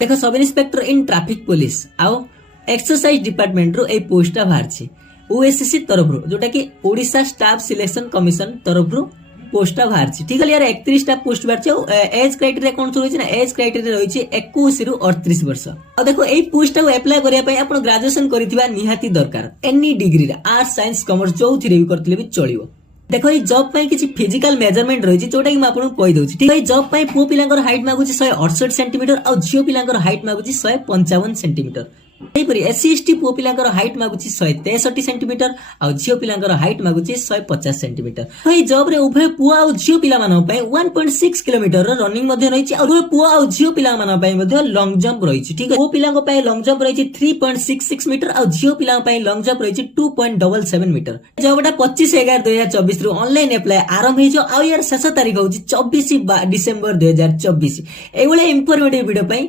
देखो sub inspector in traffic police आउ exercise department रो ए पोस्टा बाहर ओएसएससी तरफ जोटा कि ओडिशा स्टाफ सिलेक्शन कमिशन तरफ पोस्टा बाहर ठीक है यार 31टा पोस्ट बाहर एज क्राइटेरिया कौन सब रही एज क्राइटेरिया रही 21 रु 38 वर्ष और देखो एई पोस्ट को अप्लाई करिया पई आपण ग्रेजुएशन करिथिबा निहाती दरकार एनी डिग्री रे आर्ट्स साइंस कॉमर्स जो थी भी करथिले भी चलिबो। देखो ये जॉब पाई किसी फिजिकल मेजरमेंट रही जोटा कि मैं आपको कहि दउछि ठीक है। जॉब पाई पुओ पिलांकर हाइट मागुछि 168 सेंटीमीटर और झियो पिलांकर हाइट मागुछि 155 सेंटीमीटर। एहीपरि एससी एसटी पुओ पिलांकर हाइट मागुछि 163 सेंटीमीटर और झियो पिलांकर हाइट मागुछि 150 सेंटीमीटर। तो ये जॉब रे उभय पुओ और झियो पिला मानन पई 1.6 किलोमीटर रो रनिंग मध्ये रहिछि और उभय पुओ और झियो पिला मानन पई मध्ये लॉन्ग जंप रहिछि ठीक है। पुओ पिलांक पई लॉन्ग जंप रहिछि 3.66 मीटर और झियो पिलांक पई लॉन्ग जंप रहिछि 2.77 मीटर। जॉबटा 25/11/2024 रु ऑनलाइन अप्लाई आरंभ हेजो आ यार शेष तारीख होछि 24 डिसेंबर 2024। एवळे इंफॉर्मेटिव वीडियो पई